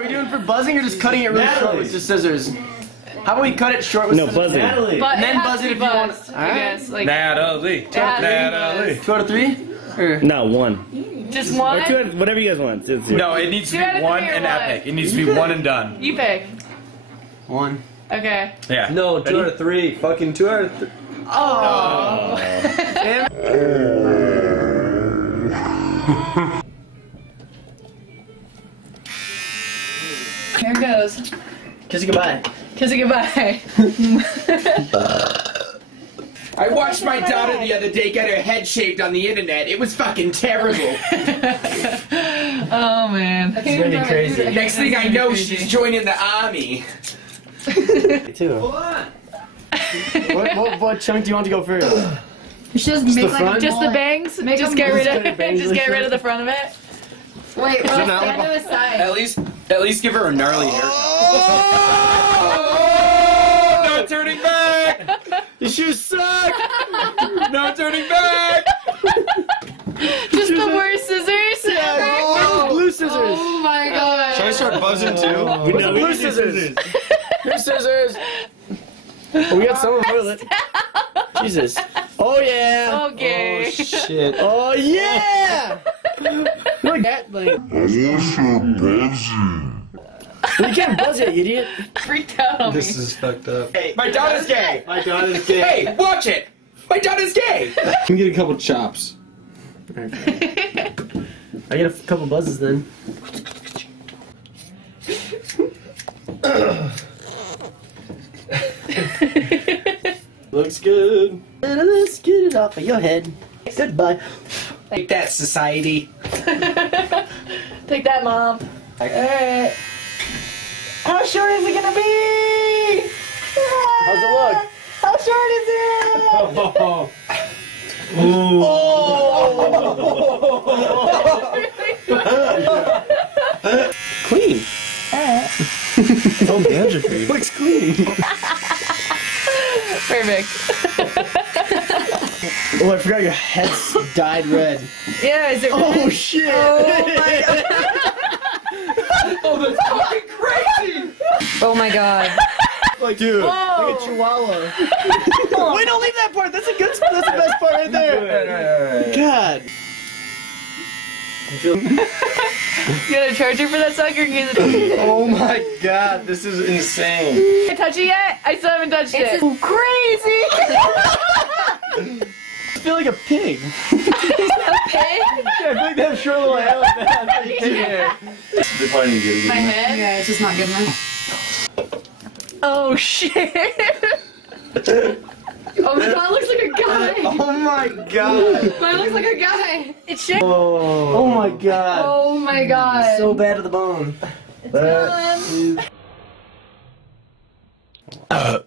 Are we doing for buzzing or just cutting it really short with just scissors? How about we cut it short with scissors? No, buzzing. But And then buzz it if you want. I guess. Like, Natalie. Natalie. 2 out of 3? Or? No, 1. just Or one? 2, whatever you guys want. No, it needs to Two out be of 1 three or and one? epic. It needs to be 1 and done. You pick. 1. Okay. Yeah. No, 2 out of 3. Fucking 2 out of 3. Oh. Here goes. Kiss it goodbye. Kiss it goodbye. I watched my daughter the other day get her head shaved on the internet. It was fucking terrible. Oh man. It's gonna be crazy. Next thing I know, she's joining the army. Me too. What chunk do you want to go first? You should just make the like front? a Just the mullet. bangs? Make Just them get rid just of get bangs just get really rid of the front of it? Wait, it well, not stand like to the side. At least give her a gnarly haircut. No turning back! The shoes suck! No turning back! Just the worst scissors? Yeah, blue scissors. Oh my god. Should I start buzzing too? We know, we blue can do scissors. Here's scissors. Oh, we got some of it. Jesus. Oh yeah. Okay. Shit. Oh yeah. Look at like. You can't buzz it, you idiot. Freaked out on me. This is fucked up. Hey, my daughter's gay! My daughter's gay. Hey, watch it! My daughter's gay! Let me get a couple chops. I get a couple buzzes then. Looks good. Let's get it off of your head. Goodbye. Take that, society. Take that, Mom. Alright. How short is it gonna be? How's it look? How short is it? Clean. Oh, gadget free. Looks clean. Perfect. Oh, I forgot your head's dyed red. Yeah, is it red? Oh shit! Oh my god. Oh, that's fucking crazy! Oh my god. Like, dude, Whoa. like a chihuahua. Wait, don't leave that part. That's a good. That's the best part right there. God. You got a charger for that sucker? Oh my god, this is insane. Can I touch it yet? I still haven't touched it. Crazy! I feel like a pig. Pig? Yeah, I feel like they have short little hair like that. My head? Yeah, it's just not good enough. Oh shit! Oh, mine looks like a guy. Oh my god. Mine looks like a guy. It's shit. Oh my god. Oh my god. So bad to the bone. It's gone.